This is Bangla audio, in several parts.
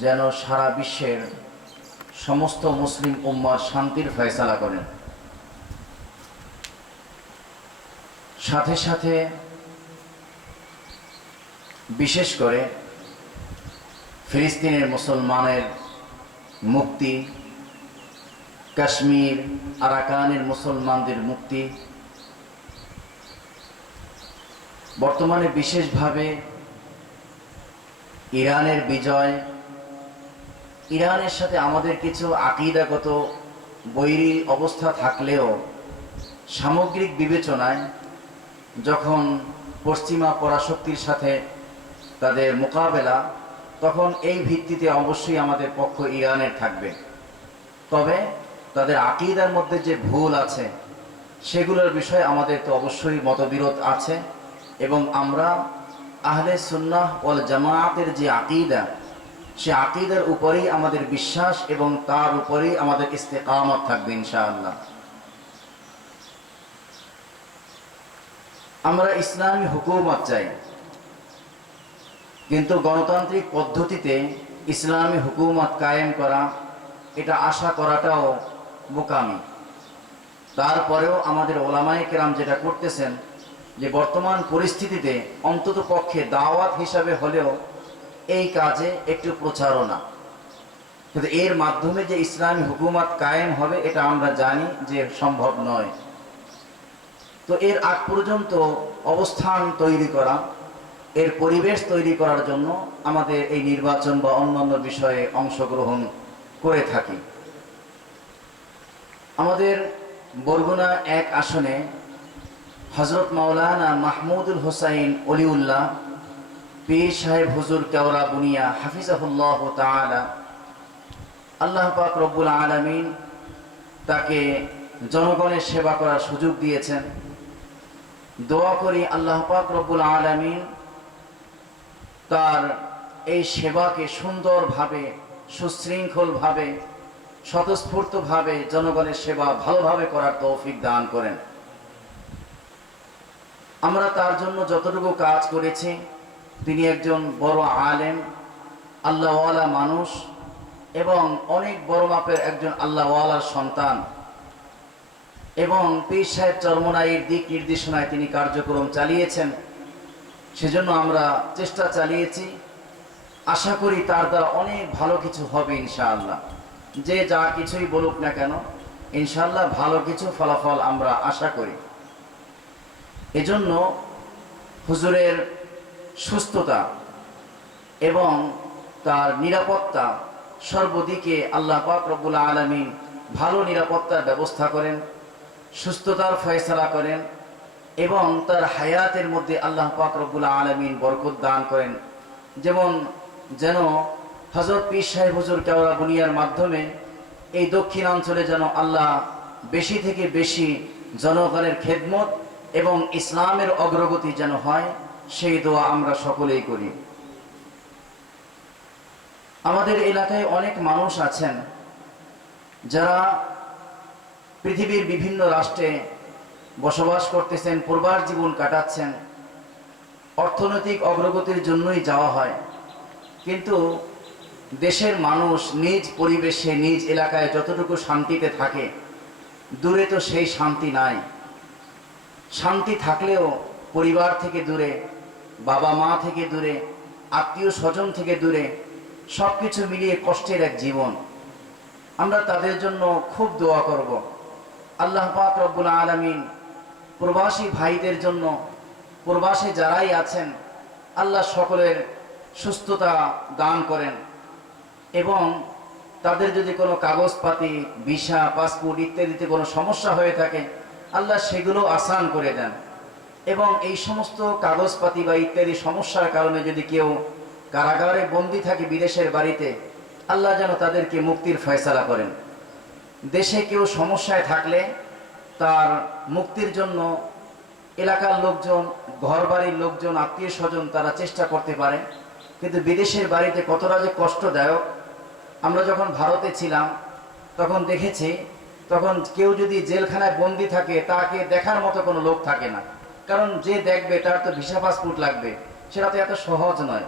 যেন সারা বিশ্বের সমস্ত মুসলিম উম্মার শান্তির ফয়সালা করেন। সাথে সাথে বিশেষ করে ফিলিস্তিনের মুসলমানের মুক্তি, কাশ্মীর আরাকানের মুসলমানদের মুক্তি, বর্তমানে বিশেষভাবে ইরানের বিজয়, ইরানের সাথে আমাদের কিছু আকীদাগত বৈরী অবস্থা থাকলেও সামগ্রিক বিবেচনায় যখন পশ্চিমা পরাশক্তির সাথে তাদের মোকাবেলা, তখন এই ভিত্তিতে অবশ্যই আমাদের পক্ষ ইরানের থাকবে। তবে তাদের আকীদার মধ্যে যে ভুল আছে সেগুলোর বিষয়ে আমাদের তো অবশ্যই মতবিরোধ আছে, এবং আমরা আহলে সুন্নাহ ওয়াল জামাআতের যে আকীদা, সে আকীদার উপরেই আমাদের বিশ্বাস এবং তার উপরেই আমাদের ইস্তেকামত থাকবে ইনশাআল্লাহ। আমরা ইসলামী হুকুমত চাই, কিন্তু গণতান্ত্রিক পদ্ধতিতে ইসলামী হুকুমত কায়েম করা, এটা আশা করাটাও বোকামি। তারপরেও আমাদের ওলামায়ে কেরাম যেটা করতেছেন, যে বর্তমান পরিস্থিতিতে অন্তত পক্ষে দাওয়াত হিসাবে হলেও এই কাজে একটু প্রচারণা, কিন্তু এর মাধ্যমে যে ইসলামী হুকুমত কায়েম হবে এটা আমরা জানি যে সম্ভব নয়। তো এর আগ পর্যন্ত অবস্থান তৈরি করা, এর পরিবেশ তৈরি করার জন্য আমাদের এই নির্বাচন বা অন্যান্য বিষয়ে অংশগ্রহণ করে থাকি। আমাদের বরগুনা 1 আসনে হযরত মাওলানা মাহমুদুল হোসাইন অলিউল্লাহ পীর সাহেব হুজুর কেওড়া বুনিয়া হাফিজাহুল্লাহ তাআলা, আল্লাহ পাক রব্বুল আলামিন তাকে জনগণের সেবা করার সুযোগ দিয়েছেন। দোয়া করি আল্লাহ পাক রব্বুল আলামিন তার এই সেবাকে সুন্দরভাবে, সুশৃঙ্খলভাবে, স্বতঃস্ফূর্তভাবে জনগণের সেবা ভালোভাবে করার তৌফিক দান করেন। আমরা তার জন্য যতটুকু কাজ করেছি, তিনি একজন বড় আলেম, আল্লাহওয়ালা মানুষ এবং অনেক বড় মাপের একজন আল্লাহওয়ালার সন্তান, এবং পীর সাহেব চরমনাইয়ের দিক নির্দেশনায় তিনি কার্যক্রম চালিয়েছেন। সেজন্য আমরা চেষ্টা চালিয়েছি, আশা করি তার দ্বারা অনেক ভালো কিছু হবে ইনশাআল্লাহ। যে যা কিছুই বলুক না কেন, ইনশাআল্লাহ ভালো কিছু ফলাফল আমরা আশা করি। এজন্য হুজুরের সুস্থতা এবং তার নিরাপত্তা সর্বদিকে আল্লাহ পাক রব্বুল আলামিন ভালো নিরাপত্তার ব্যবস্থা করেন, সুস্থতার ফয়সালা করেন, এবং তার হায়াতের মধ্যে আল্লাহ পাক রব্বুল আলামিন বরকত দান করেন। যেন হযরত পীর সাহেব হুজুর কেওড়া বুনিয়ার মাধ্যমে এই দক্ষিণাঞ্চলে যেন আল্লাহ বেশি থেকে বেশি জনগণের খেদমত এবং ইসলামের অগ্রগতি যেন হয়, সেই দোয়া আমরা সকলেই করি। আমাদের এলাকায় অনেক মানুষ আছেন যারা পৃথিবীর বিভিন্ন রাষ্ট্রে বসবাস করতেছেন, প্রবাস জীবন কাটাচ্ছেন, অর্থনৈতিক অগ্রগতির জন্যই যাওয়া হয়। কিন্তু দেশের মানুষ নিজ পরিবেশে, নিজ এলাকায় যতটুকু শান্তিতে থাকে, দূরে তো সেই শান্তি নাই। শান্তি থাকলেও পরিবার থেকে দূরে, বাবা মা থেকে দূরে, আত্মীয় স্বজন থেকে দূরে, সব কিছু মিলিয়ে কষ্টের এক জীবন। আমরা তাদের জন্য খুব দোয়া করব। আল্লাহ পাক রব্বুল আলামিন প্রবাসী ভাইদের জন্য, প্রবাসে যারাই আছেন, আল্লাহ সকলের সুস্থতা দান করেন, এবং তাদের যদি কোনো কাগজপাতি, ভিসা, পাসপোর্ট ইত্যাদিতে কোনো সমস্যা হয়ে থাকে, আল্লাহ সেগুলো আসান করে দেন। এবং এই সমস্ত কাগজপাতি বা ইত্যাদি সমস্যার কারণে যদি কেউ কারাগারে বন্দী থাকে বিদেশের বাড়িতে, আল্লাহ যেন তাদেরকে মুক্তির ফয়সালা করেন। দেশে কেউ সমস্যায় থাকলে তার মুক্তির জন্য এলাকার লোকজন, ঘরবাড়ির লোকজন, আত্মীয় স্বজন তারা চেষ্টা করতে পারে, কিন্তু বিদেশের বাড়িতে কতটা যে কষ্টদায়ক। আমরা যখন ভারতে ছিলাম তখন দেখেছি, তখন কেউ যদি জেলখানায় বন্দী থাকে তাকে দেখার মতো কোনো লোক থাকে না, কারণ যে দেখবে তার তো ভিসা পাসপোর্ট লাগবে, সেটা তো এত সহজ নয়।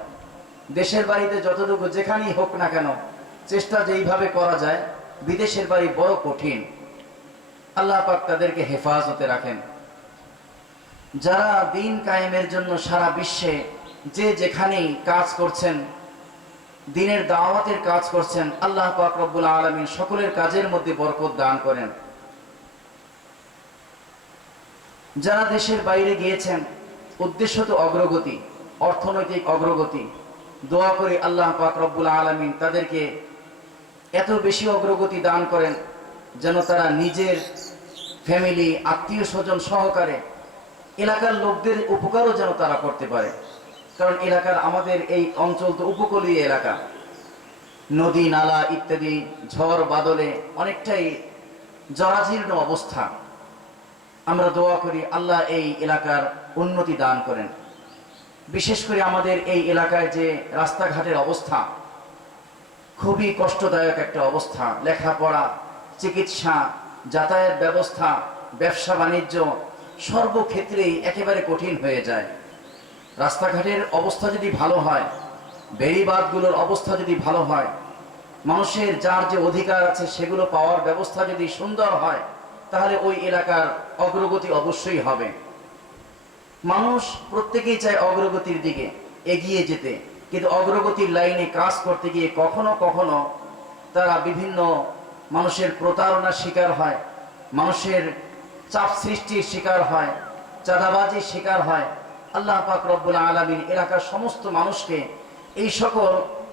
দেশের বাড়িতে যতটুকু যেখানেই হোক না কেন চেষ্টা যেইভাবে করা যায়, বিদেশের বাড়ি বড় কঠিন। আল্লাহ পাক তাদেরকে হেফাজতে রাখেন। যারা দিন কায়েমের জন্য সারা বিশ্বে যে যেখানেই কাজ করছেন, দিনের দাওয়াতের কাজ করছেন, আল্লাহ পাক রব্বুল আলামিন সকলের কাজের মধ্যে বরকত দান করেন। যারা দেশের বাইরে গিয়েছেন, উদ্দেশ্য তো অগ্রগতি, অর্থনৈতিক অগ্রগতি। দোয়া করি আল্লাহ পাক রব্বুল আলামিন তাদেরকে এত বেশি অগ্রগতি দান করেন যেন তারা নিজের ফ্যামিলি, আত্মীয় স্বজন সহকারে এলাকার লোকদের উপকারও যেন তারা করতে পারে। কারণ এলাকার, আমাদের এই অঞ্চল তো উপকূলীয় এলাকা, নদী নালা ইত্যাদি ঝড় বাদলে অনেকটাই জরাজীর্ণ অবস্থা। আমরা দোয়া করি আল্লাহ এই এলাকার উন্নতি দান করেন। বিশেষ করে আমাদের এই এলাকায় যে রাস্তাঘাটের অবস্থা খুবই কষ্টদায়ক একটা অবস্থা। লেখাপড়া, চিকিৎসা, যাতায়াত ব্যবস্থা, ব্যবসা বাণিজ্য সর্বক্ষেত্রেই একেবারে কঠিন হয়ে যায়। রাস্তাঘাটের অবস্থা যদি ভালো হয়, বেড়িবাঁধগুলোর অবস্থা যদি ভালো হয়, মানুষের যার যে অধিকার আছে সেগুলো পাওয়ার ব্যবস্থা যদি সুন্দর হয়, তাহলে ওই এলাকার অগ্রগতি অবশ্যই হবে। মানুষ প্রত্যেকেই চায় অগ্রগতির দিকে এগিয়ে যেতে, কিন্তু অগ্রগতির লাইনে কাজ করতে গিয়ে কখনো কখনো তারা বিভিন্ন মানুষের প্রতারণার শিকার হয়, মানুষের চাপ সৃষ্টির শিকার হয়, চাঁদাবাজির শিকার হয়। আল্লাহ পাক রব্বুল আলামিন এলাকার সমস্ত মানুষকে এই সকল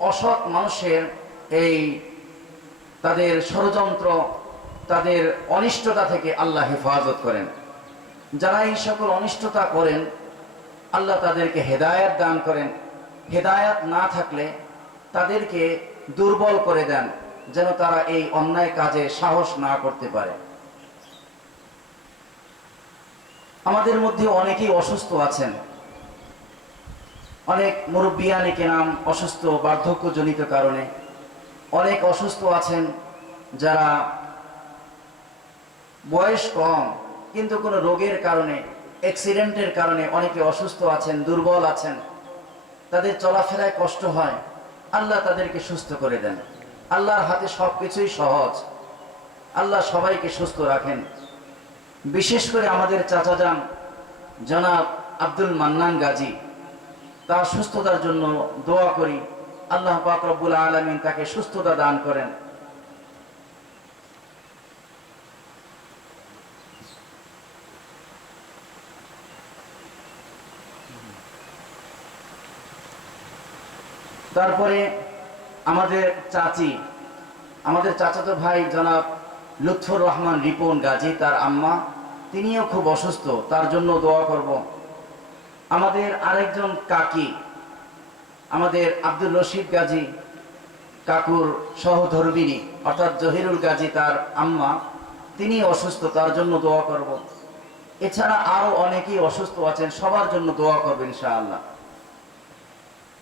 অসৎ মানুষের এই তাদের ষড়যন্ত্র, তাদের অনিষ্টতা থেকে আল্লাহ হেফাজত করেন। যারা এই সকল অনিষ্টতা করেন, আল্লাহ তাদেরকে হেদায়েত দান করেন। হেদায়েত না থাকলে তাদেরকে দুর্বল করে দেন, যেন তারা এই অন্যায় কাজে সাহস না করতে পারে। আমাদের মধ্যে অনেকেই অসুস্থ আছেন, অনেক মুরব্বিয়ানে কেরাম অসুস্থ বার্ধক্যজনিত কারণে, অনেক অসুস্থ আছেন যারা বয়স কম কিন্তু কোনো রোগের কারণে, অ্যাক্সিডেন্টের কারণে অনেকে অসুস্থ আছেন, দুর্বল আছেন, তাদের চলাফেরায় কষ্ট হয়। আল্লাহ তাদেরকে সুস্থ করে দেন। আল্লাহর হাতে সবকিছুই সহজ। আল্লাহ সবাইকে সুস্থ রাখেন। বিশেষ করে আমাদের চাচাজান জনাব আব্দুল মান্নান গাজী, তার সুস্থতার জন্য দোয়া করি আল্লাহ পাক রব্বুল আলামিন তাকে সুস্থতা দান করেন। তারপরে আমাদের চাচাতো ভাই জনাব লুৎফর রহমান রিপন গাজী, তার আম্মা, তিনিও খুব অসুস্থ, তার জন্য দোয়া করব। আমাদের আরেকজন কাকি, আমাদের আব্দুল রশিদ গাজী কাকুর সহধর্মিণী অর্থাৎ জহিরুল গাজী, তার আম্মা, তিনি অসুস্থ, তার জন্য দোয়া করব। এছাড়া আরো অনেকেই অসুস্থ আছেন, সবার জন্য দোয়া করবেন ইনশাআল্লাহ।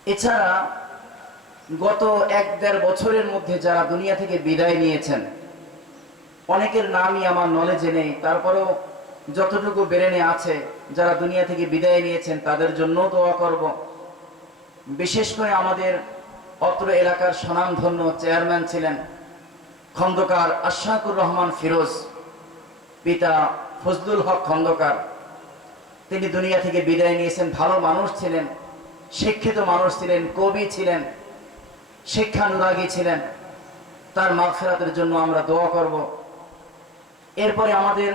এছাড়া গত 1-1.5 বছরের মধ্যে যারা দুনিয়া থেকে বিদায় নিয়েছেন, অনেকের নামই আমার নলেজে নেই, তারপরেও যতটুকু ব্রেনে আছে যারা দুনিয়া থেকে বিদায় নিয়েছেন তাদের জন্য দোয়া করব। বিশেষ করে আমাদের অত্র এলাকার স্বনামধন্য চেয়ারম্যান ছিলেন খন্দকার আশফাকুর রহমান ফিরোজ, পিতা ফজলুল হক খন্দকার, তিনি দুনিয়া থেকে বিদায় নিয়েছেন। ভালো মানুষ ছিলেন, শিক্ষিত মানুষ ছিলেন, কবি ছিলেন, শিক্ষানুরাগী ছিলেন। তার মাগফিরাতের জন্য আমরা দোয়া করব। এরপরে আমাদের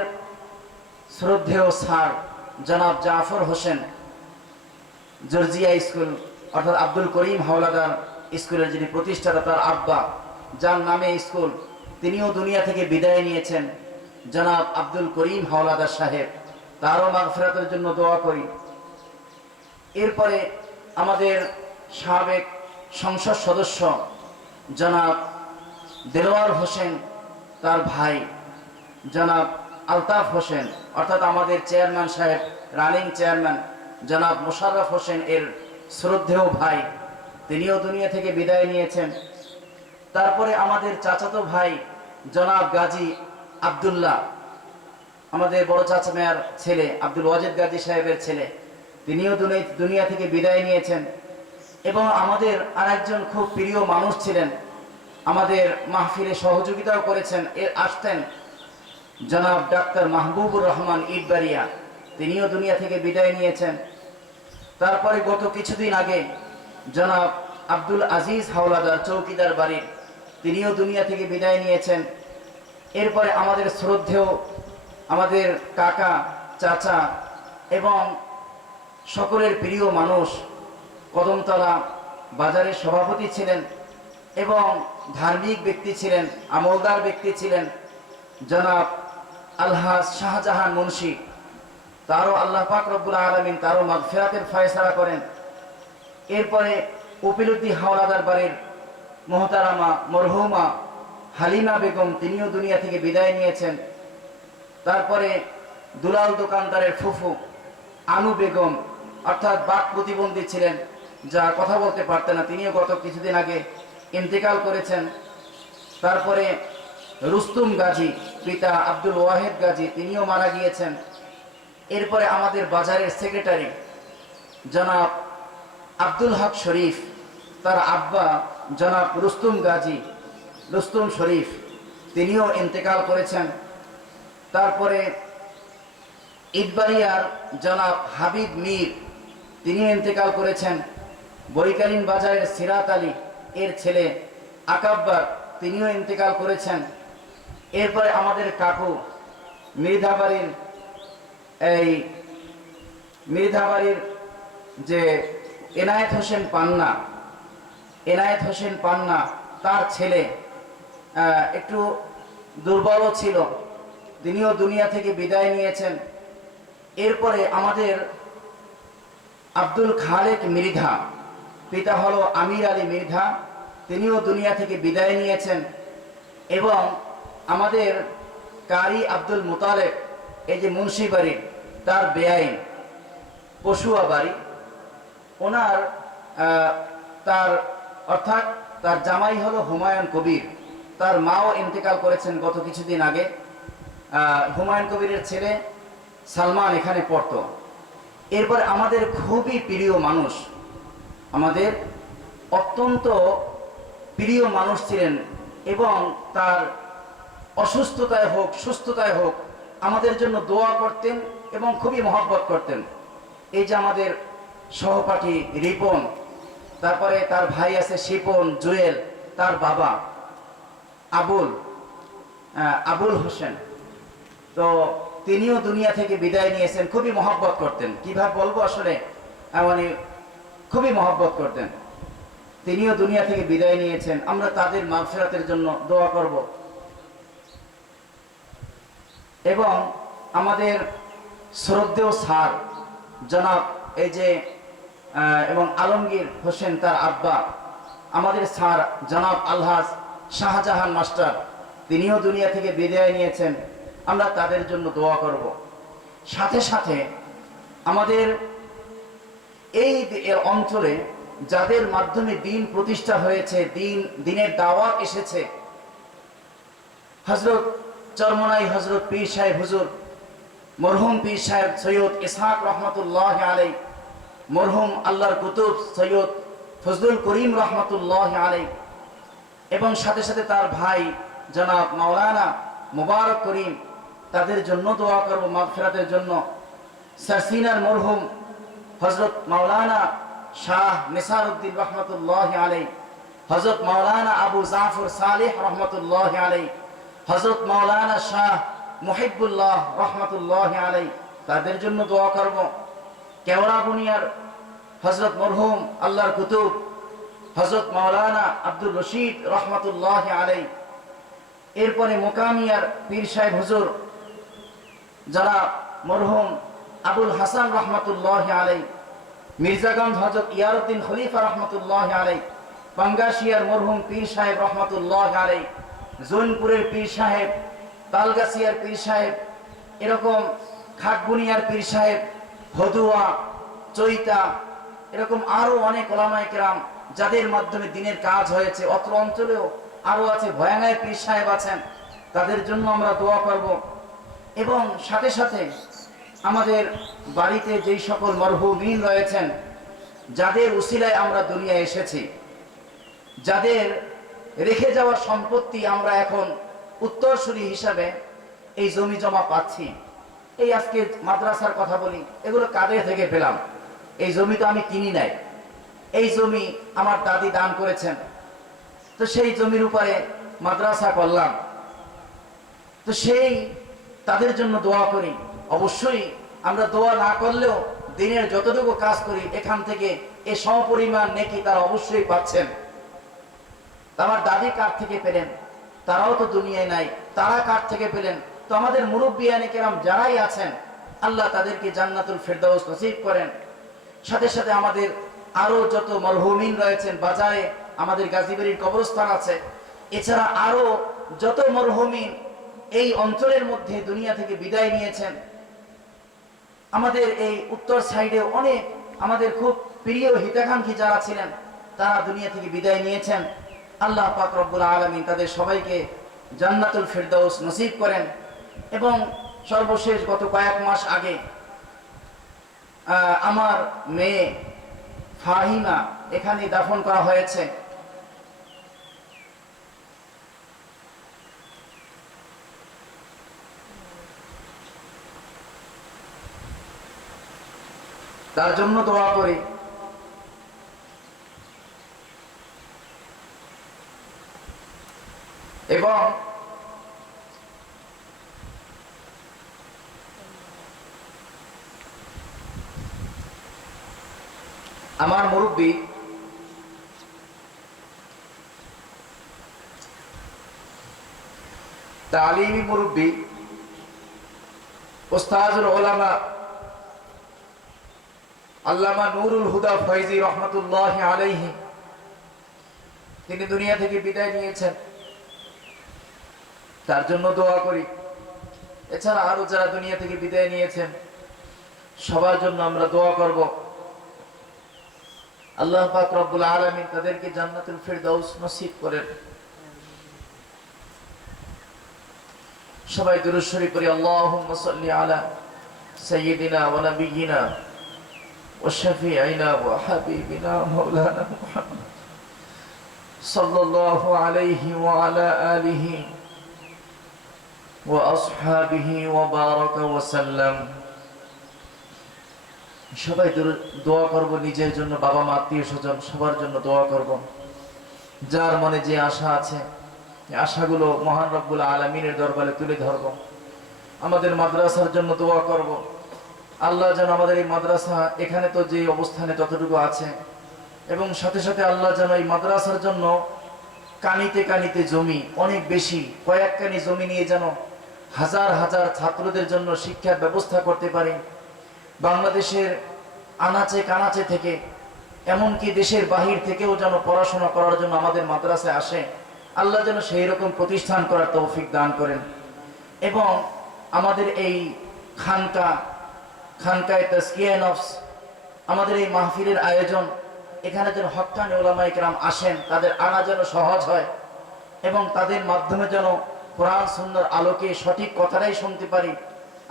শ্রদ্ধেয় স্যার জনাব জাফর হোসেন, জর্জিয়া স্কুল অর্থাৎ আব্দুল করিম হাওলাদার স্কুলের যিনি প্রতিষ্ঠাতা, তার আব্বা, যার নামে স্কুল, তিনিও দুনিয়া থেকে বিদায় নিয়েছেন, জনাব আব্দুল করিম হাওলাদার সাহেব, তারও মাগফিরাতের জন্য দোয়া করি। এরপরে আমাদের সাবেক সংসদ সদস্য জনাব দেলোয়ার হোসেন, তার ভাই জনাব আলতাফ হোসেন, অর্থাৎ আমাদের চেয়ারম্যান সাহেব, রানিং চেয়ারম্যান জনাব মোশাররফ হোসেন এর শ্রদ্ধেয় ভাই, তিনিও দুনিয়া থেকে বিদায় নিয়েছেন। তারপরে আমাদের চাচাতো ভাই জনাব গাজী আব্দুল্লাহ, আমাদের বড় চাচা মেয়ার ছেলে, আব্দুল ওয়াজেদ গাজী সাহেবের ছেলে, তিনিও দুনিয়া থেকে বিদায় নিয়েছেন। এবং আমাদের আরেকজন খুব প্রিয় মানুষ ছিলেন, আমাদের মাহফিলে সহযোগিতাও করেছেন, আসতেন জনাব ডাক্তার মাহবুবুর রহমান ইটবাড়িয়া, তিনিও দুনিয়া থেকে বিদায় নিয়েছেন। তারপরে গত কিছুদিন আগে জনাব আব্দুল আজিজ হাওলাদার চৌকিদার বাড়ির, তিনিও দুনিয়া থেকে বিদায় নিয়েছেন। এরপরে আমাদের শ্রদ্ধেয় আমাদের কাকা, চাচা এবং সকলের প্রিয় মানুষ, কদমতলা বাজারের সভাপতি ছিলেন এবং ধার্মিক ব্যক্তি ছিলেন, আমলদার ব্যক্তি ছিলেন জনাব আলহাজ শাহজাহান মুন্সি, তারও আল্লাহ পাক রব্বুল আলামিন তারও মাগফিরাতের ফয়সালা করেন। এরপরে কপিলউদ্দিন হাওলাদার বাড়ির মোহতারামা মরহুমা হালিমা বেগম, তিনিও দুনিয়া থেকে বিদায় নিয়েছেন। তারপরে দুলাল দোকানদারের ফুফু আনু বেগম, অর্থাৎ বাক প্রতিবন্ধী ছিলেন, যা কথা বলতে পারতেন না, তিনিও গত কিছুদিন আগে ইন্তেকাল করেছেন। তারপরে রুস্তুম গাজী, পিতা আব্দুল ওয়াহেদ গাজী, তিনিও মারা গিয়েছেন। এরপরে আমাদের বাজারের সেক্রেটারি জনাব আব্দুল হক শরীফ, তার আব্বা জনাব রুস্তুম শরীফ, তিনিও ইন্তেকাল করেছেন। তারপরে ইটবাড়িয়ার জনাব হাবিব মীর, তিনি ইন্তেকাল করেছেন। বৈকালীন বাজারের সিরাত আলী এর ছেলে আকাব্বার, তিনিও ইন্তেকাল করেছেন। এরপরে আমাদের কাকু মৃধাবাড়ির যে এনায়েত হোসেন পান্না, তার ছেলে একটু দুর্বলও ছিল, তিনিও দুনিয়া থেকে বিদায় নিয়েছেন। এরপরে আমাদের আব্দুল খালেক মৃধা, পিতা হলো আমির আলী মৃধা, তিনিও দুনিয়া থেকে বিদায় নিয়েছেন। এবং আমাদের কারি আব্দুল মুতালেব, এই যে মুন্সি বাড়ির, তার বেআইন পশুয়া বাড়ি, ওনার অর্থাৎ তার জামাই হলো হুমায়ুন কবির, তার মাও ইন্তেকাল করেছেন গত কিছুদিন আগে। হুমায়ুন কবিরের ছেলে সালমান এখানে পড়তো। এরপর আমাদের খুবই প্রিয় মানুষ, আমাদের অত্যন্ত প্রিয় মানুষ ছিলেন এবং তার অসুস্থতায় হোক সুস্থতায় হোক আমাদের জন্য দোয়া করতেন এবং খুবই মহব্বত করতেন। এই যে আমাদের সহপাঠী রিপন, তারপরে তার ভাই আছে শিপন, জুয়েল, তার বাবা আবুল হোসেন, তো তিনিও দুনিয়া থেকে বিদায় নিয়েছেন। খুবই মহব্বত করতেন, কিভাবে বলবো আসলে, মানে খুবই মহব্বত করতেন। তিনিও দুনিয়া থেকে বিদায় নিয়েছেন। আমরা তাদের মাগফিরাতের জন্য দোয়া করব। এবং আমাদের শ্রদ্ধেয় স্যার জনাব এবং আলমগীর হোসেন, তার আব্বা, আমাদের স্যার জনাব আলহাজ শাহজাহান মাস্টার, তিনিও দুনিয়া থেকে বিদায় নিয়েছেন। আমরা তাদের জন্য দোয়া করব। সাথে সাথে আমাদের এই অঞ্চলে যাদের মাধ্যমে দিন প্রতিষ্ঠা হয়েছে, দিনের দাওয়াত এসেছে, হযরত চরমনাই হযরত পীর সাহেব হুজুর মরহুম পীর সাহেব সৈয়দ ইসহাক রহমতুল্লাহ আলাই, মরহুম আল্লাহর কুতুব সৈয়দ ফজলুল করিম রহমতুল্লাহ আলাই, এবং সাথে সাথে তার ভাই জনাব মাওলানা মুবারক করিম, তাদের জন্য দোয়া করব মাগফিরাতের জন্য। সারসিনার মরহুম হযরত মাওলানা শাহ নিসারউদ্দিন রহমতুল্লাহ আলাই, হযরত মাওলানা আবু জাফর সালেহ রহমতুল্লাহ আলাই, হযরত মাওলানা শাহ মুহিবুল্লাহ রহমতুল্লাহ আলাই, তাদের জন্য দোয়া করব। কেওড়া বুনিয়ার হযরত মরহুম আল্লাহর কুতুব হযরত মাওলানা আব্দুল রশিদ রহমতুল্লাহ আলাই, এরপরে মোকামিয়ার পীর সাহেব হুজুর যারা মরহুম আবুল হাসান রহমতুল্লাহ আলাই, মির্জাগঞ্জ হযরত ইয়ারউদ্দিন খলিফা রহমতুল্লাহ আলাই, পাঙ্গাশিয়ার মরহুম পীর সাহেব রহমতুল্লাহ আলাই, জৈনপুরের পীর সাহেব, তালগাছিয়ার পীর সাহেব, এরকম খাটবুনিয়ার পীর সাহেব, হদুয়া, চৈতা, এরকম আরো অনেক ওলামায়ে কেরাম যাদের মাধ্যমে দিনের কাজ হয়েছে। অত্র অঞ্চলেও আরো আছে, ভয়াঙ্গায় পীর সাহেব আছেন, তাদের জন্য আমরা দোয়া করব। এবং সাথে সাথে আমাদের বাড়িতে যেই সকল মরহুমিন রয়েছেন, যাদের উসিলায় আমরা দুনিয়ায় এসেছি, যাদের রেখে যাওয়া সম্পত্তি আমরা এখন উত্তরসূরি হিসাবে এই জমি জমা পাচ্ছি। এই আজকে মাদ্রাসার কথা বলি, এগুলো কাদের থেকে পেলাম? এই জমি তো আমি কিনি নাই, এই জমি আমার দাদি দান করেছেন। তো সেই জমির উপরে মাদ্রাসা করলাম, তো সেই তাদের জন্য দোয়া করি। অবশ্যই আমরা দোয়া না করলেও দিনের যতটুকু কাজ করি এখান থেকে এ সমপরিমাণ নেকি তারা অবশ্যই পাচ্ছেন। আমার দাদি কার থেকে পেলেন? তারাও তো দুনিয়ায় নাই, তারা কার থেকে পেলেন? তো আমাদের মুরব্বিয়ানে কেরাম যারাই আছেন, আল্লাহ তাদেরকে জান্নাতুল ফেরদাউস নসিব করেন। সাথে সাথে আমাদের আরো যত মরহুমিন রয়েছেন, বাজারে আমাদের গাজীবাড়ির কবরস্থান আছে, এছাড়া আরো যত মরহুমিন এই অঞ্চলের মধ্যে দুনিয়া থেকে বিদায় নিয়েছেন। আমাদের এই উত্তর সাইডে অনেক আমাদের খুব প্রিয় হিতাকাঙ্ক্ষী যারা ছিলেন, তারা দুনিয়া থেকে বিদায় নিয়েছেন। আল্লাহ পাক রব্বুল আলামিন তাদের সবাইকে জান্নাতুল ফিরদাউস নসিব করেন। এবং সর্বশেষ গত কয়েক মাস আগে আমার মেয়ে ফাহিমা এখানে দাফন করা হয়েছে। তার জন্য দোয়া করি। এবং আমার মুরব্বী তালিমি মুরব্বী উস্তাজুল উলামা আল্লামা নুরুল হুদা ফয়জি রহমতুল্লাহ আলাইহি, তিনি দুনিয়া থেকে বিদায় নিয়েছেন। তার জন্য দোয়া করি। এছাড়া আরো যারা দুনিয়া থেকে বিদায় নিয়েছেন সবার জন্য আমরা দোয়া করব। আল্লাহ পাক রব্বুল আলামিন তাদেরকে জান্নাতুল ফিরদাউস নসিব করেন। সবাই দুরূদ শরীফ পড়ি। আল্লাহুম্মা সাল্লি আলা সাইয়্যিদিনা ওয়া নাবিয়্যিনা ওয়া শাফিঈনা ওয়া হাবিবিনা মাওলানা মুহাম্মদ সাল্লাল্লাহু আলাইহি ওয়া আলা আলিহি ওয়া আসহাবিহি ওয়া বারাকা ওয়া সাল্লাম। সবাই দোয়া করব নিজের জন্য, বাবা মা আত্মীয় স্বজন সবার জন্য দোয়া করব। যার মনে যে আশা আছে আশাগুলো মহান রব্বুল আলামিনের দরবারে তুলে ধরব। আমাদের মাদ্রাসার জন্য দোয়া করব। আল্লাহ যেন আমাদের এই মাদ্রাসা এখানে তো যে অবস্থানে ততটুকু আছে, এবং সাথে সাথে আল্লাহ যেন এই মাদ্রাসার জন্য কানিতে কানিতে জমি অনেক বেশি, কয়েক কানি জমি নিয়ে যেন হাজার হাজার ছাত্রদের জন্য শিক্ষার ব্যবস্থা করতে পারি। বাংলাদেশের আনাচে কানাচে থেকে, এমনকি দেশের বাহির থেকেও যেন পড়াশোনা করার জন্য আমাদের মাদ্রাসায় আসে। আল্লাহ যেন সেই রকম প্রতিষ্ঠান করার তৌফিক দান করেন। এবং আমাদের এই খানকায়ে তাজকিয়া নফস, আমাদের এই মাহফিলের আয়োজন, এখানে যেন হক্কানি উলামায়ে কেরাম আসেন, তাদের আনা যেন সহজ হয়, এবং তাদের মাধ্যমে যেন কোরআন সুন্নাহর আলোকে সঠিক কথাটাই শুনতে পারি।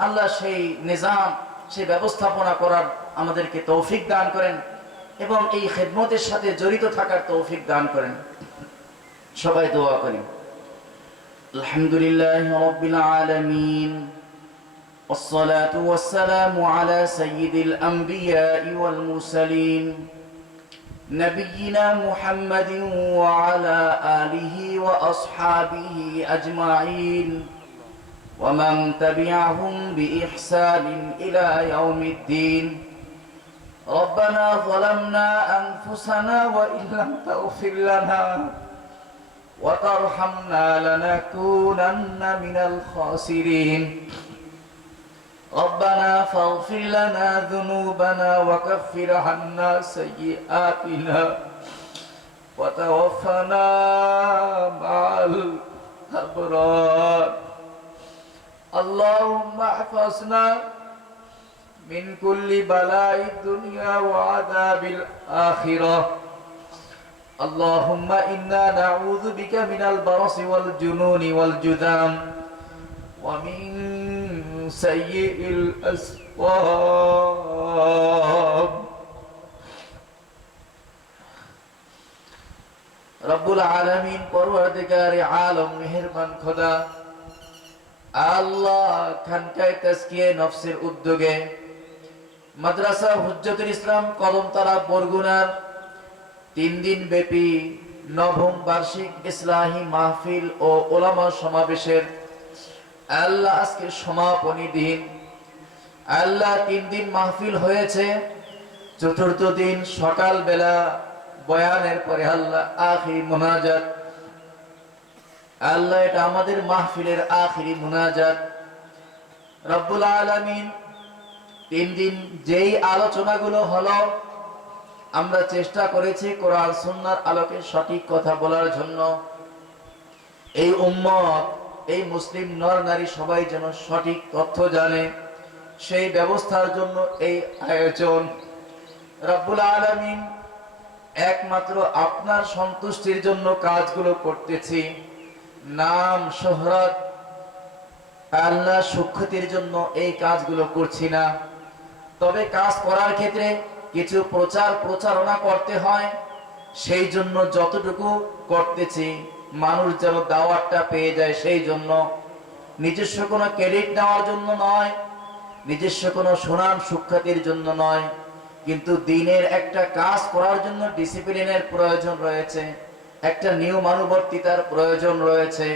আল্লাহ সেই নিজাম, সেই ব্যবস্থাপনা করার আমাদেরকে তৌফিক দান করেন, এবং এই খেদমতের সাথে জড়িত থাকার তৌফিক দান করেন। সবাই দোয়া করি। আলহামদুলিল্লাহি রাব্বিল আলামিন, والصلاة والسلام على سيد الأنبياء والمرسلين نبينا محمد وعلى آله وأصحابه أجمعين ومن تبعهم بإحسان إلى يوم الدين. ربنا ظلمنا أنفسنا وإن لم تغفر لنا وترحمنا لنكونن من الخاسرين. ربنا فاغفر لنا ذنوبنا وكفر عنا سيئاتنا وتوفنا مع الأبرار. اللهم احفظنا من كل بلاء الدنيا وعذاب الآخرة. اللهم إنا نعوذ بك من البرص والجنون والجذام ومن سيء الأسقام. রব্বুল আলামিন পরওয়ারদিগারে আলম মেহেরবান খোদা আল্লাহ খানকায়ে তাজকিয়ে নফসের উদ্যোগে মাদ্রাসা হুজ্জতুল ইসলাম কদমতলা বরগুনার 3 দিন ব্যাপী নবম বার্ষিক ইসলাহি মাহফিল ও ওলামা সমাবেশের আল্লাহ আজকে সমাপনী দিন। আল্লাহ 3 দিন মাহফিল হয়েছে। চতুর্থ দিন সকাল বেলা বয়ানের পরে আল্লাহ আখিরি মুনাজাত। আল্লাহ এটা আমাদের মাহফিলের আখিরি মুনাজাত। রব্বুল আলামিন 3 দিন যেই আলোচনাগুলো হলো আমরা চেষ্টা করেছি কোরআন সুন্নাহর আলোকে সঠিক কথা বলার জন্য। এই উম্মত, এই মুসলিম নর নারী সবাই যেন সঠিক তথ্য জানে, সেই ব্যবস্থার জন্য এই আয়োজন। রব্বুল আলামিন একমাত্র আপনার সন্তুষ্টির জন্য কাজগুলো করতেছি, নাম শোহরত আল্লাহ সুখ্যাতির জন্য এই কাজগুলো করছি না। তবে কাজ করার ক্ষেত্রে কিছু প্রচারণা করতে হয়, সেই জন্য যতটুকু করতেছি মানুষ যেন দাওয়াতটা পেয়ে যায় সেই জন্য। নিজস্ব কোনো ক্রেডিট নেওয়ার জন্য নয়, নিজস্ব কোনো সুনাম সুখ্যাতির জন্য নয়, কিন্তু দিনের একটা কাজ করার জন্য ডিসিপ্লিনের প্রয়োজন রয়েছে, একটা নিয়মানুবর্তিতার প্রয়োজন রয়েছে।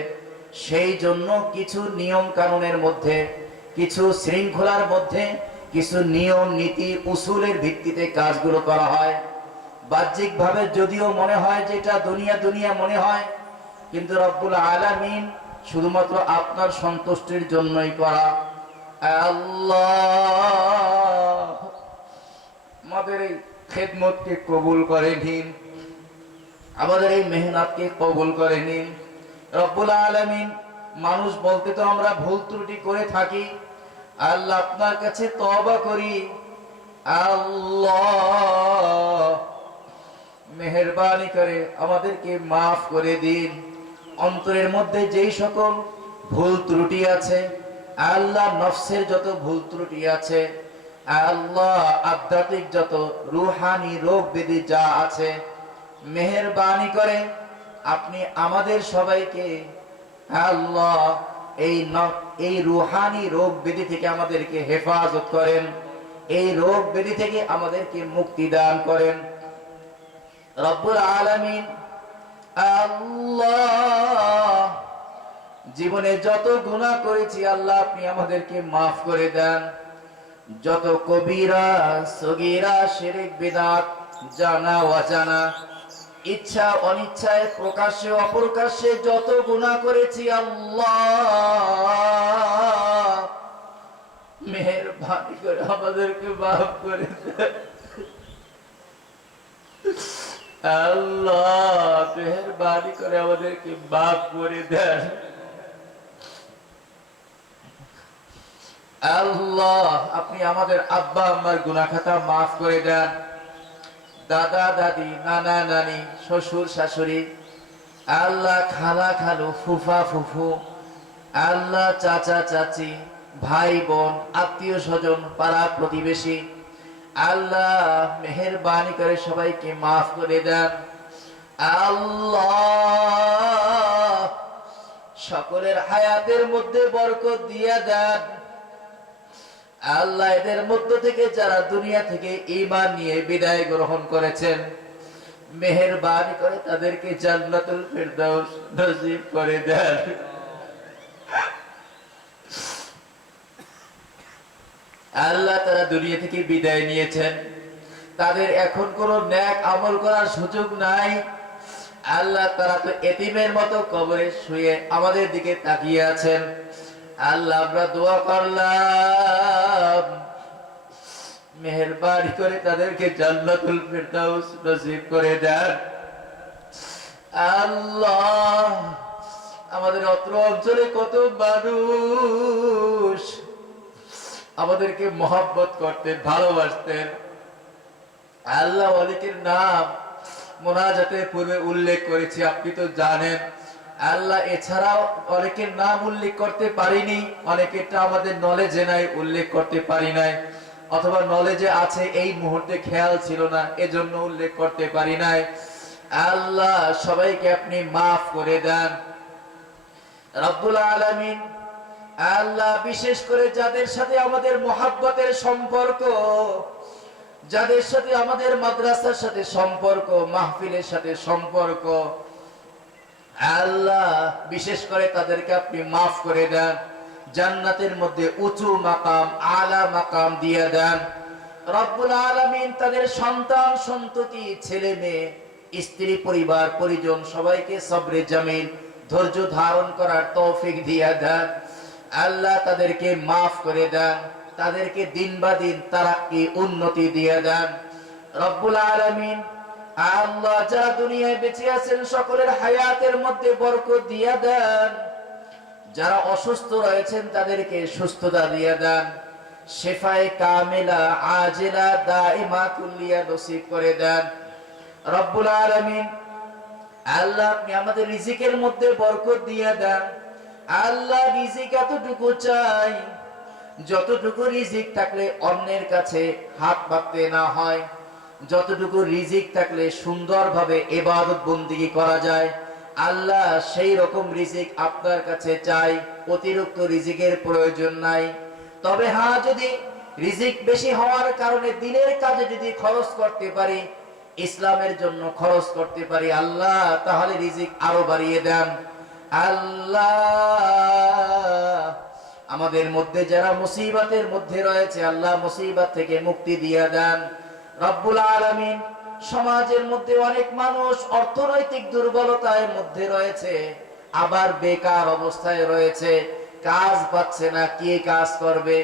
সেই জন্য কিছু নিয়ম কানুনের মধ্যে, কিছু শৃঙ্খলার মধ্যে, কিছু নিয়ম নীতি উসুলের ভিত্তিতে কাজগুলো করা হয়। বাহ্যিকভাবে যদিও মনে হয় যে এটা দুনিয়া দুনিয়া মনে হয়, কিন্তু রব্বুল আলামিন শুধুমাত্র আপনার সন্তুষ্টির জন্যই করা। আল্লাহ আমাদের এই খেদমতকে কবুল করে নিন, আমাদের এই মেহনতকে কবুল করে নিন। রব্বুল আলামিন মানুষ বলতে তো আমরা ভুল ত্রুটি করে থাকি, আল্লাহ আপনার কাছে তওবা করি। আল্লাহ মেহেরবানি করে আমাদেরকে মাফ করে দিন। অন্তরের মধ্যে যেই সকল ভুল ত্রুটি আছে আল্লাহ, নফসের যত ভুল ত্রুটি আছে আল্লাহ, আধ্যাত্মিক যত রূহানি রোগ ব্যাধি যা আছে, মেহেরবানি করে আপনি আমাদের সবাইকে আল্লাহ এই রূহানি রোগ ব্যাধি থেকে আমাদেরকে হেফাজত করেন, এই রোগ ব্যাধি থেকে আমাদেরকে মুক্তি দান করেন। রব্বুল আলামিন আল্লাহ জীবনে যত গুনাহ করেছি আল্লাহ আপনি আমাদেরকে মাফ করে দেন। যত কবিরা সগীরা শিরক বিদআত জানা অজানা, ইচ্ছা অনিচ্ছায়, প্রকাশ্যে অপ্রকাশ্যে যত গুনাহ করেছি আল্লাহ মেহেরবানি করে আমাদেরকে মাফ করে দেন। আল্লাহ মেহেরবানি করে আমাদেরকে মাফ করে দেন। আল্লাহ আপনি আমাদের আব্বা আম্মার গুনাহ খাতা মাফ করে দেন। দাদা দাদি, নানা নানি, শ্বশুর শাশুড়ি, আল্লাহ খালা খালু, ফুফা ফুফু, আল্লাহ চাচা চাচি, ভাই বোন, আত্মীয় স্বজন, পাড়া প্রতিবেশী, আল্লাহ মেহেরবানি করে সবাইকে মাফ করে দেন। আল্লাহ সকলের হায়াতের মধ্যে বরকত দিয়ে দেন। আল্লাহ এদের মধ্য থেকে যারা দুনিয়া থেকে ঈমান নিয়ে বিদায় গ্রহণ করেছেন মেহেরবানি করে তাদেরকে জান্নাতুল ফিরদাউস নসিব করে দেন। আল্লাহ তারা দুনিয়া থেকে বিদায় নিয়েছেন, তাদের এখন কোনো নেক আমল করার সুযোগ নাই। আল্লাহ তারা তো এতিমের মতো কবরে শুয়ে আমাদের দিকে তাকিয়ে আছেন। আল্লাহ আমরা দোয়া করলাম মেহেরবানি করে তাদেরকে জান্নাতুল ফিরদাউস নসিব করে দেন। আল্লাহ আমাদের অত্র অঞ্চলে কত মানুষ আমাদেরকে মহব্বত করতেন, ভালোবাসতেন। আল্লাহ অনেকের নাম মোনাজাতের পূর্বে উল্লেখ করেছি, আপনি তো জানেন। আল্লাহ এছাড়াও অনেকের নাম উল্লেখ করতে পারিনি, অনেকেরটা আমাদের নলেজে নাই, উল্লেখ করতে পারি নাই, অথবা নলেজে আছে এই মুহূর্তে খেয়াল ছিল না এজন্য উল্লেখ করতে পারি নাই। আল্লাহ সবাইকে আপনি মাফ করে দেন রব্বুল আলামিন। আল্লাহ বিশেষ করে যাদের সাথে আমাদের মহাব্বতের সম্পর্ক, যাদের সাথে আমাদের মাদ্রাসার সাথে সম্পর্ক, মাহফিলের সাথে সম্পর্ক, আল্লাহ বিশেষ করে তাদেরকে আপনি মাফ করে দেন, জান্নাতের মধ্যে উঁচু মাকাম, আলা মাকাম দিয়ে দেন রব্বুল আলামিন। তাদের সন্তান সন্ততি, ছেলে মেয়ে, স্ত্রী, পরিবার পরিজন সবাইকে সবরে জামিল, ধৈর্য ধারণ করার তৌফিক দিয়ে দেন আল্লাহ। তাদেরকে মাফ করে দেন, তাদেরকে দিন বা দিন তারাক্কি, উন্নতি দিয়ে দেন রব্বুল আলামিন। আল্লাহ যারা দুনিয়ায় বেঁচে আছেন সকলের হায়াতের মধ্যে বরকত দিয়ে দেন, যারা অসুস্থ রয়েছেন তাদেরকে সুস্থতা দিয়ে দেন, শিফায়ে কামিলা আজিলা দাইমা কুল্লিয়া নসিব করে দেন রব্বুল আলামিন। আল্লাহ আপনি আমাদের রিজিকের মধ্যে বরকত দিয়ে দেন আল্লাহ। রিজিক এতটুকু চাই যতটুকু রিজিক থাকলে অন্যের কাছে হাত পাততে না হয়, যতটুকু রিজিক থাকলে সুন্দরভাবে ইবাদত বন্দেগী করা যায় আল্লাহ সেই রকম রিজিক আপনার কাছে চাই। অতিরিক্ত রিজিকের প্রয়োজন নাই। তবে হ্যাঁ, যদি রিজিক বেশি হওয়ার কারণে দিনের কাজে যদি খরচ করতে পারি, ইসলামের জন্য খরচ করতে পারি আল্লাহ, তাহলে রিজিক আরো বাড়িয়ে দেন আল্লাহ। আমাদের মধ্যে যারা মুসিবতের মধ্যে রয়েছে আল্লাহ মুসিবত থেকে মুক্তি দিয়ে দেন রব্বুল আলামিন। সমাজের মধ্যে অনেক মানুষ অর্থনৈতিক দুর্বলতার মধ্যে রয়েছে, আবার বেকার অবস্থায় রয়েছে, কাজ পাচ্ছে না, কে কাজ করবে।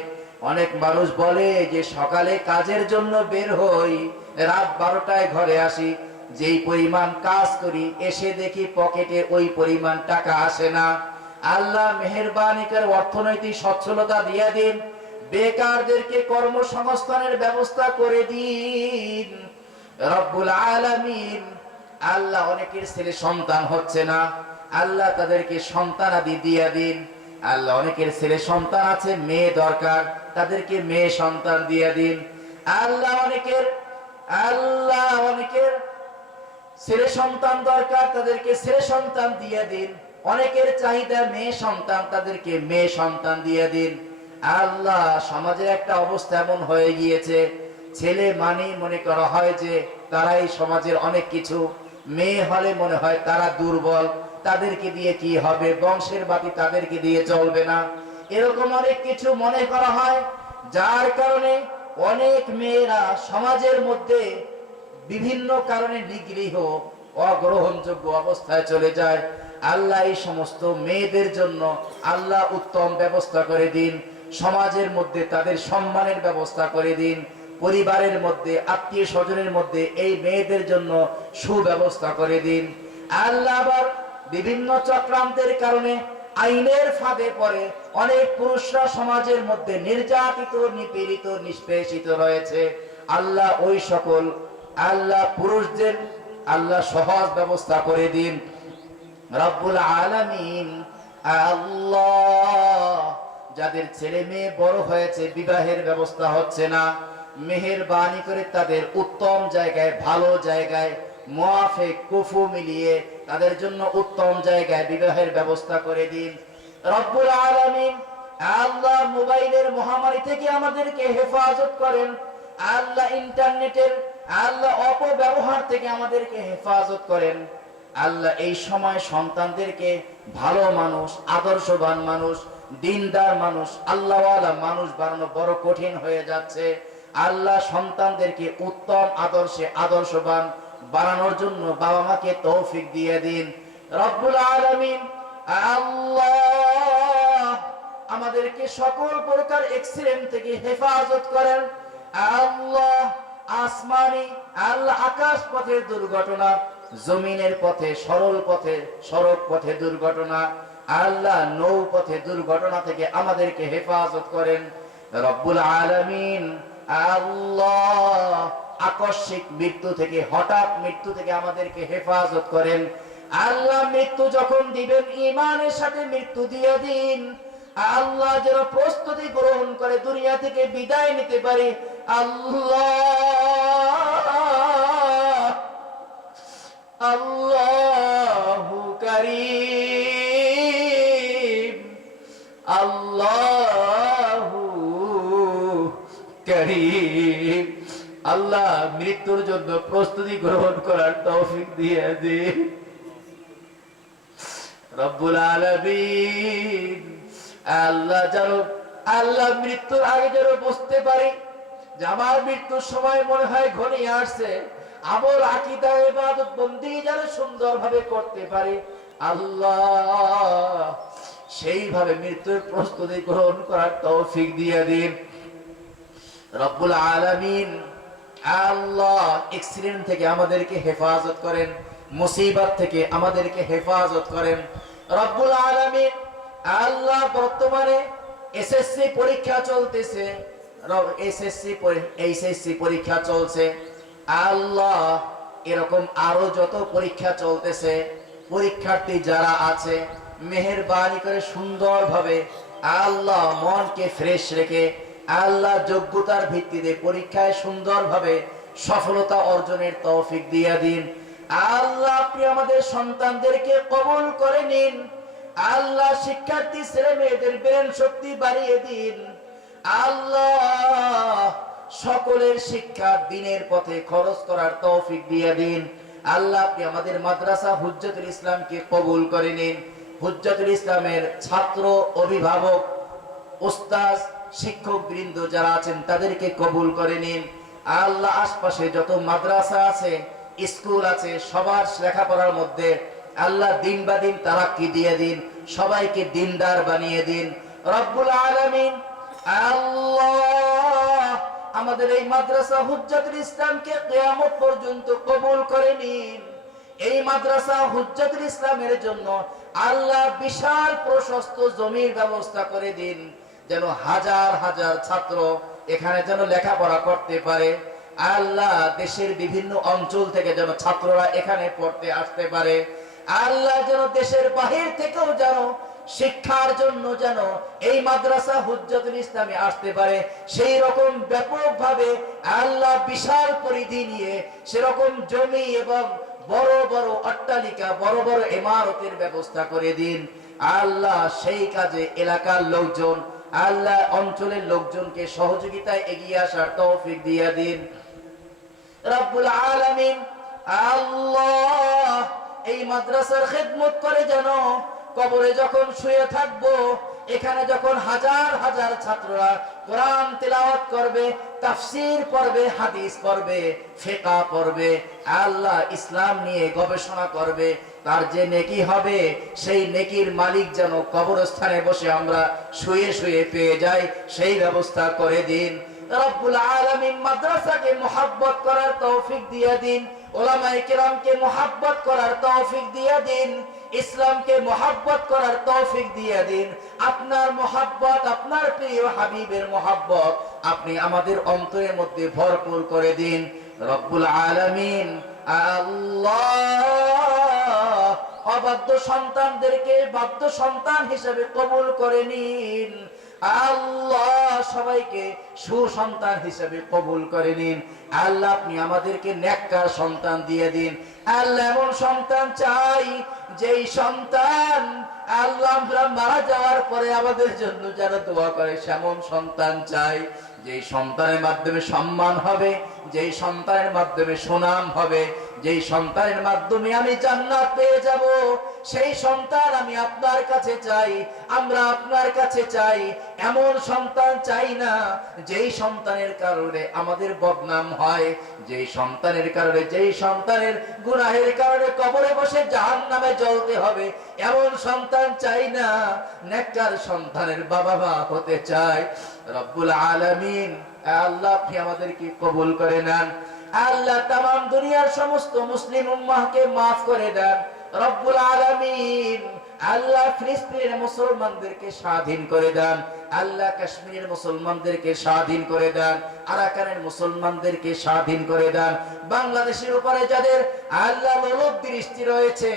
অনেক মানুষ বলে যে সকালে কাজের জন্য বের হই, রাত 12টায় ঘরে আসি, যেই পরিমাণ কাজ করি এসে দেখি পকেটে ওই পরিমাণ টাকা আসে না। আল্লাহ মেহেরবানি করে অর্থনৈতিক সচ্ছলতা দিয়ে দিন, বেকারদেরকে কর্মসংস্থানের ব্যবস্থা করে দিন রব্বুল আলামিন। আল্লাহ অনেকের ছেলে সন্তান হচ্ছে না, আল্লাহ তাদেরকে সন্তানাদি দিয়ে দিন আল্লাহ। অনেকের ছেলে সন্তান আছে, মেয়ে দরকার, তাদেরকে মেয়ে সন্তান দিয়ে দিন আল্লাহ। অনেকের ছেলে সন্তান দরকার, তাদেরকে ছেলে সন্তান দিয়ে দিন। অনেকের চাহিদা মেয়ে সন্তান, তাদেরকে মেয়ে সন্তান দিয়ে দিন আল্লাহ। সমাজের একটা অবস্থা এমন হয়ে গিয়েছে, ছেলে মানেই মনে করা হয় যে তারাই সমাজের অনেক কিছু, মেয়ে হলে মনে হয় তারা দুর্বল, তাদেরকে দিয়ে কি হবে, বংশের বাতি তাদেরকে দিয়ে চলবে না, এরকম অনেক কিছু মনে করা হয়। যার কারণে অনেক মেয়েরা সমাজের মধ্যে বিভিন্ন কারণে নিগৃহ, অগ্রহণযোগ্য অবস্থায় চলে যায় আল্লাহ। এই সমস্ত মেয়েদের জন্য আল্লাহ উত্তম ব্যবস্থা করে দিন, সমাজের মধ্যে তাদের সম্মানের ব্যবস্থা করে দিন, পরিবারের মধ্যে, আত্মীয় স্বজনের মধ্যে এই মেয়েদের জন্য সুব্যবস্থা করে দিন আল্লাহ। আবার বিভিন্ন চক্রান্তের কারণে আইনের ফাঁদে পড়ে অনেক পুরুষরা সমাজের মধ্যে নির্যাতিত, নিপীড়িত, নিষ্পেষিত রয়েছে আল্লাহ। ওই সকল আল্লাহ পুরুষদের আল্লাহ সহজ ব্যবস্থা করে দিন রব্বুল আলামিন। আল্লাহ যাদের ছেলে মেয়ে বড় হয়েছে, বিবাহের ব্যবস্থা হচ্ছে না, মেহেরবানি করে তাদের উত্তম জায়গায়, ভালো জায়গায়, মুআফিক কুফু মিলিয়ে তাদের জন্য উত্তম জায়গায় বিবাহের ব্যবস্থা করে দিন রব্বুল আলামিন। আল্লাহ মোবাইলের মহামারী থেকে আমাদেরকে হেফাজত করেন আল্লাহ। ইন্টারনেটের আল্লাহ অপব্যবহার থেকে আমাদেরকে হেফাজত করেন আল্লাহ। এই সময় সন্তানদেরকে ভালো মানুষ, আদর্শবান মানুষ, দিনদার মানুষ, আল্লাহওয়ালা মানুষ বানানো বড় কঠিন হয়ে যাচ্ছে আল্লাহ। সন্তানদেরকে উত্তম আদর্শে আদর্শবান বানানোর জন্য বাবা মাকে তৌফিক দিয়ে দিন রব্বুল আলামিন। আল্লাহ আমাদেরকে সকল প্রকার অ্যাক্সিডেন্ট থেকে হেফাজত করেন আল্লাহ। আসমানি আল্লাহ আকাশ পথের দুর্ঘটনা, জমিনের পথে, সরল পথে, সড়ক পথে দুর্ঘটনা আল্লাহ, নৌ পথে দুর্ঘটনা থেকে আমাদেরকে হেফাজত করেন রব্বুল আলামিন। আল্লাহ আকস্মিক মৃত্যু থেকে, হঠাৎ মৃত্যু থেকে আমাদেরকে হেফাজত করেন আল্লাহ। মৃত্যু যখন দিবেন ঈমানের সাথে মৃত্যু দিয়ে দিন আল্লাহ, যেন প্রস্তুতি গ্রহণ করে দুনিয়া থেকে বিদায় নিতে পারি আল্লাহ। আল্লাহু কারীম, আল্লাহু কারীম। আল্লাহ মৃত্যুর জন্য প্রস্তুতি গ্রহণ করার তৌফিক দিয়ে দিন। রব্বুল আলামিন, আল্লাহ যেন আল্লাহ মৃত্যুর আগে যেন বুঝতে পারি যে আমার মৃত্যুর সময় মনে হয় ঘনিয়ে আসছে, আমল আকীদা ইবাদত বন্দেগী যেন সুন্দরভাবে করতে পারি। আল্লাহ সেইভাবে মৃত্যুর প্রস্তুতি গ্রহণ করার তৌফিক দিয়ে দিন। রব্বুল আলামিন, আল্লাহ অ্যাক্সিডেন্ট থেকে আমাদেরকে হেফাজত করেন, মুসিবত থেকে আমাদেরকে হেফাজত করেন। রব্বুল আলামিন, আল্লাহ বর্তমানে এসএসসি পরীক্ষা চলতেছে, এইচএসসি পরীক্ষা চলছে। আল্লাহ এরকম আরো যত পরীক্ষা চলতেছে, পরীক্ষার্থী যারা আছে মেহেরবানি করে সুন্দরভাবে আল্লাহ মনকে ফ্রেশ রেখে আল্লাহ যোগ্যতার ভিত্তিতে পরীক্ষায় সুন্দরভাবে সফলতা অর্জনের তৌফিক দিয়ে দিন। আল্লাহ আপনি আমাদের সন্তানদেরকে কবুল করে নিন। আল্লাহ শিক্ষার্থী ছেলে মেয়েদের ব্রেন শক্তি বাড়িয়ে দিন। আল্লাহ সকলের শিক্ষা দিনের পথে খরচ করার তৌফিক দিয়ে দিন। আল্লাহ আপনি আমাদের মাদ্রাসা হুজ্জাতুল ইসলামকে কবুল করে নিন। হুজ্জাতুল ইসলামের ছাত্র, অভিভাবক, উস্তাদ, শিক্ষক বৃন্দ যারা আছেন তাদেরকে কবুল করে নিন। আল্লাহ আশপাশে যত মাদ্রাসা আছে, স্কুল আছে, সবার লেখাপড়ার মধ্যে আল্লাহ দিন বা দিন তারাক্কি দিয়ে দিন, সবাইকে দিনদার বানিয়ে দিন। রব্বুল আলামিন, আল্লাহ আমাদের এই মাদ্রাসা হুজ্জাতুল ইসলামকে কিয়ামত পর্যন্ত কবুল করে নিন। এই মাদ্রাসা হুজ্জাতুল ইসলামের জন্য আল্লাহ বিশাল প্রশস্ত জমির ব্যবস্থা করে দিন, যেন হাজার হাজার ছাত্র এখানে যেন লেখাপড়া করতে পারে। আল্লাহ দেশের বিভিন্ন অঞ্চল থেকে যেন ছাত্ররা এখানে পড়তে আসতে পারে। আল্লাহ যেন দেশের বাহির থেকেও যেন শিক্ষার জন্য যেন এই মাদ্রাসা হুজ্জাতুল ইসলামে আসতে পারে, সেই রকম ব্যাপকভাবে আল্লাহ বিশাল পরিধি নিয়ে সেরকম জমি এবং বড় বড় অট্টালিকা, বড় বড় ইমারতের ব্যবস্থা করে দিন। আল্লাহ সেই কাজে এলাকার লোকজন, আল্লাহ অঞ্চলের লোকজনকে সহযোগিতায় এগিয়ে আসার তৌফিক দিয়ে দিন। রব্বুল আলামিন, আল্লাহ এই মাদ্রাসার খেদমত করে যেন কবরে যখন শুয়ে থাকবো, এখানে যখন হাজার হাজার ছাত্ররা কোরআন তেলাওয়াত করবে, তাফসীর পড়বে, হাদিস পড়বে, ফিকহ পড়বে, আল্লাহ ইসলাম নিয়ে গবেষণা করবে, তার যে নেকি হবে সেই নেকির মালিক যেন কবরস্থানে বসে আমরা শুয়ে শুয়ে পেয়ে যাই, সেই ব্যবস্থা করে দিন। রব্বুল আলামিন, মাদ্রাসাকে মুহাব্বত করার তৌফিক দিয়ে দিন, উলামায়ে কেরামকে মুহাব্বত করার তৌফিক দিয়ে দিন, ইসলামকে মুহাব্বত করার তৌফিক দিয়ে দিন। আপনার মুহাব্বত, আপনার প্রিয় হাবিবের মুহাব্বত আপনি আমাদের অন্তরের মধ্যে ভরপুর করে দিন। রব্বুল আলামিন, আল্লাহ অবাধ্য সন্তানদেরকে বাধ্য সন্তান হিসেবে কবুল করে নিন। আল্লাহ সবাইকে সুসন্তান হিসেবে কবুল করে নিন। আল্লাহ আপনি আমাদেরকে নেককার সন্তান দিয়ে দিন। আল্লাহ এমন সন্তান চাই যেই সন্তান আল্লাহ আমরা মারা যাওয়ার পরে আমাদের জন্য যারা দোয়া করে, সেমন সন্তান চাই যেই সন্তানের মাধ্যমে সম্মান হবে, যেই সন্তানের মাধ্যমে সুনাম হবে, যেই সন্তানের মাধ্যমে আমি জান্নাত পেয়ে যাব, সেই সন্তান আমি আপনার কাছে চাই, আমরা আপনার কাছে চাই। এমন সন্তান চাই না যেই সন্তানের কারণে আমাদের বদনাম হয়, যেই সন্তানের কারণে, যেই সন্তানের গুনাহের কারণে কবরে বসে জাহান্নামে জ্বলতে হবে, এমন সন্তান চাই না। নেককার সন্তানের বাবা মা হতে চাই। রব্বুল আলামিন, আল্লাহ আপনি আমাদেরকে কবুল করে নেন। আল্লাহ তামাম দুনিয়ার সমস্ত মুসলিম উম্মাহকে মাফ করে দেন। রব্বুল আলামিন, আল্লাহ ফিলিস্তিনের মুসলমানদেরকে স্বাধীন করে দেন। আল্লাহ কাশ্মীরের মুসলমানদেরকে স্বাধীন করে দেন। আরাকানের মুসলমানদেরকে স্বাধীন করে দেন। বাংলাদেশের উপরে যাদের আল্লাহ লোলুপ দৃষ্টি রয়েছে,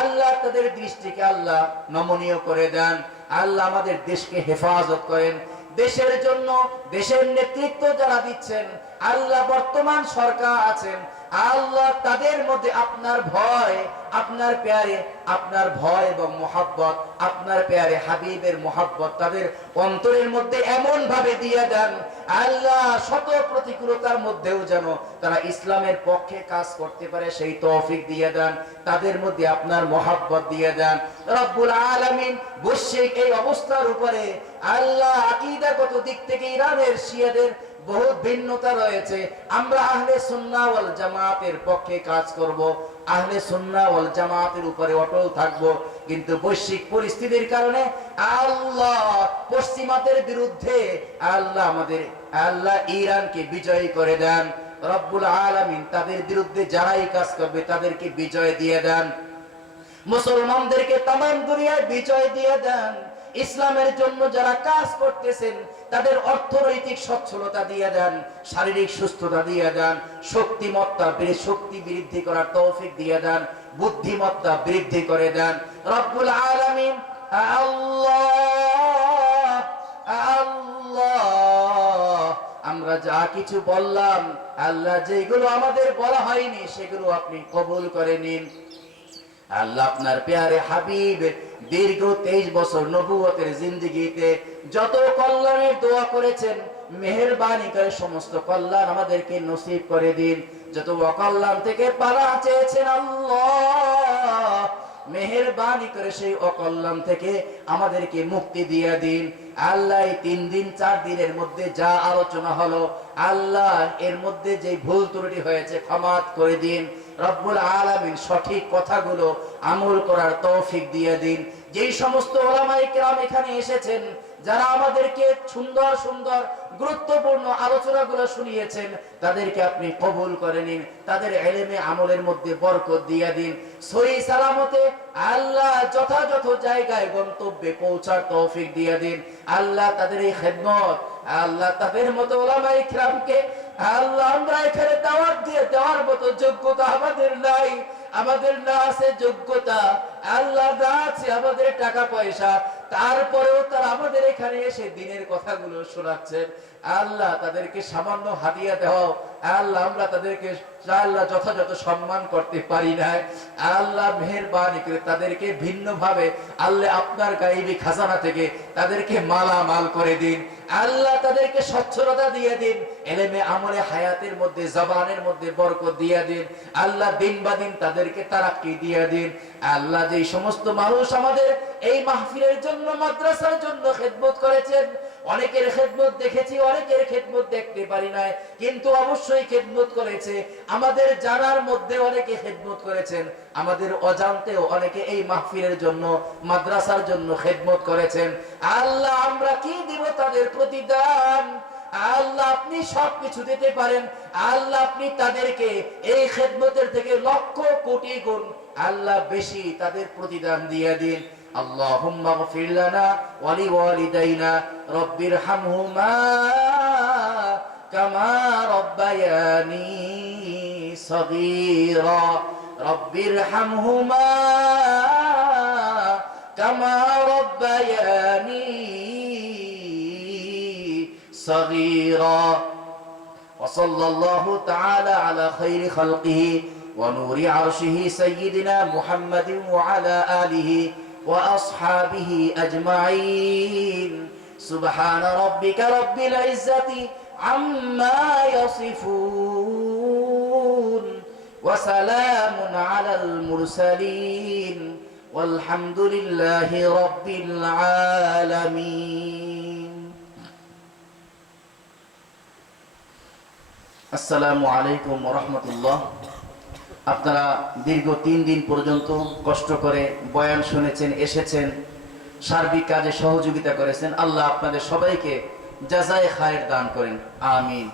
আল্লাহ তাদের দৃষ্টিকে আল্লাহ নমনীয় করে দেন। আল্লাহ আমাদের দেশকে হেফাজত করেন। দেশের জন্য, দেশের নেতৃত্ব যারা দিচ্ছেন, আল্লাহ বর্তমান সরকার আছেন, আল্লাহ তাদের মধ্যে আপনার ভয়, আপনার প্যারে আপনার ভয় এবং মোহাব্বত, আপনার প্যারে হাবিবের মোহাব্বত তাদের অন্তরের মধ্যে এমন ভাবে দিয়ে দেন আল্লাহ, শত প্রতিকূলতার মধ্যেও যেন তারা ইসলামের পক্ষে কাজ করতে পারে সেই তৌফিক দিয়ে দেন, তাদের মধ্যে আপনার মোহাব্বত দিয়ে দেন রব্বুল আলামিন। বৈশ্বিক এই অবস্থার উপরে আল্লাহ আকীদাগত দিক থেকে ইরানের শিয়াদের বহুত ভিন্নতা রয়েছে, আমরা আহলে সুন্নাহ ওয়াল জামাতের পক্ষে কাজ করব, আহলে সুন্নাহ ওয়াল জামাতের উপরে অটল থাকব। কিন্তু বৈশ্বিক পরিস্থিতির কারণে আল্লাহ পশ্চিমাদের বিরুদ্ধে আল্লাহ ইরানকে বিজয়ী করে দেন রব্বুল আলামিন। তাদের বিরুদ্ধে যারাই কাজ করবে তাদেরকে বিজয় দিয়ে দেন, মুসলমানদেরকে তামাম দুনিয়ায় বিজয় দিয়ে দেন। ইসলামের জন্য যারা কাজ করতেছেন তাদের অর্থনৈতিক সচ্ছলতা দিয়ে দেন, শারীরিক সুস্থতা দিয়ে দেন, শক্তি বৃদ্ধি করার তৌফিক দিয়ে দেন, বুদ্ধিমত্তা বৃদ্ধি করে দেন রব্বুল আলামিন। আল্লাহ আল্লাহ আমরা যা কিছু বললাম আল্লাহ, যেগুলো আমাদের বলা হয়নি সেগুলো আপনি কবুল করে নিন আল্লাহ। আপনার প্যারে হাবিব দীর্ঘ 23 বছর নবুয়তের জিন্দেগিতে যত কল্যাণের দোয়া করেছেন, মেহেরবানি করে সমস্ত কল্যাণ আমাদেরকে নসিব করে দিন। যত অকল্যাণ থেকে পানা চেয়েছেন আল্লাহ, মেহেরবানি করে সেই অকল্যাণ থেকে আমাদেরকে মুক্তি দিয়ে দিন আল্লাহ। এই 3 দিন 4 দিনের মধ্যে যা আলোচনা হলো আল্লাহ, এর মধ্যে যে ভুল ত্রুটি হয়েছে ক্ষমা করে দিন রব্বুল আলামিন। সঠিক কথাগুলো আমল করার তৌফিক দিয়ে দিন। যেই সমস্ত উলামায়ে কেরাম এখানে এসেছেন, যারা আমাদেরকে সুন্দর সুন্দর গুরুত্বপূর্ণ আলোচনাগুলো শুনিয়েছেন, তাদেরকে আপনি কবুল করে নিন, তাদের ইলমে আমলের মধ্যে বরকত দিয়ে দিন। সহি সালামতে আল্লাহ যথাযথ জায়গায় গন্তব্যে পৌঁছার তৌফিক দিয়ে দিন আল্লাহ। তাদের এই খেদমত আল্লাহ, তাদের মতো উলামায়ে কেরামকে আল্লাহ আমরা এখানে দাওয়াত দিয়ে দেওয়ার মতো যোগ্যতা আমাদের নাই, আমাদের না আছে যোগ্যতা আল্লাহ, না আছে আমাদের টাকা পয়সা, তারপরেও তারা আমাদের এখানে এসে দিনের কথাগুলো শোনাচ্ছেন আল্লাহ। তাদেরকে সামান্য হাদিয়া দেওয়া আল্লাহ, আমরা তাদেরকে আল্লাহ যথাযথ সম্মান করতে পারি না আল্লাহ। মেহেরবানি করে তাদেরকে ভিন্নভাবে আল্লাহ আপনার গায়েবী খাজানা থেকে তাদেরকে মালামাল করে দিন আল্লাহ। তাদেরকে সচ্ছলতা দিয়ে দিন, ইলমে আমলে হায়াতের মধ্যে জবানের মধ্যে বরকত দিয়ে দিন আল্লাহ। দিন বা দিন তাদেরকে তারাক্কি দিয়ে দিন আল্লাহ। যে সমস্ত মানুষ আমাদের এই মাহফিলের জন্য, মাদ্রাসার জন্য খেদমত করেছেন, অনেকের খেদমত দেখেছি, অনেকের খেদমত দেখতে পারি নাই, কিন্তু অবশ্যই খেদমত করেছে। আমাদের জানার মধ্যে অনেকে খেদমত করেছেন, আমাদের অজান্তেও অনেকে এই মাহফিলের জন্য, মাদ্রাসার জন্য খেদমত করেছেন আল্লাহ। আমরা কি দিব তাদের প্রতিদান আল্লাহ? আপনি সবকিছু দিতে পারেন আল্লাহ। আপনি তাদেরকে এই খেদমতের থেকে লক্ষ কোটি গুণ আল্লাহ বেশি তাদের প্রতিদান দিয়ে দিন। আল্লাহুম্মা গফির লানা ওয়া লিওয়ালিদাইনা রব্বিরহামহুমা কামা রব্বায়ানি সগীরা রব্বিরহামহুমা কামা রব্বায়ানি সগীরা। وصلى الله تعالى على خير خلقه ونور عرشه سيدنا محمد وعلى آله وأصحابه أجمعين. سبحان ربك رب العزة عما يصفون وسلام على المرسلين والحمد لله رب العالمين. আসসালামু আলাইকুম ওয়া রাহমাতুল্লাহ। আপনারা দীর্ঘ 3 দিন পর্যন্ত কষ্ট করে বয়ান শুনেছেন, এসেছেন, সার্বিক কাজে সহযোগিতা করেছেন। আল্লাহ আপনাদের সবাইকে জাযায়ে খায়ের দান করেন, আমিন।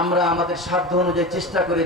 আমরা আমাদের সাধ্য অনুযায়ী চেষ্টা করে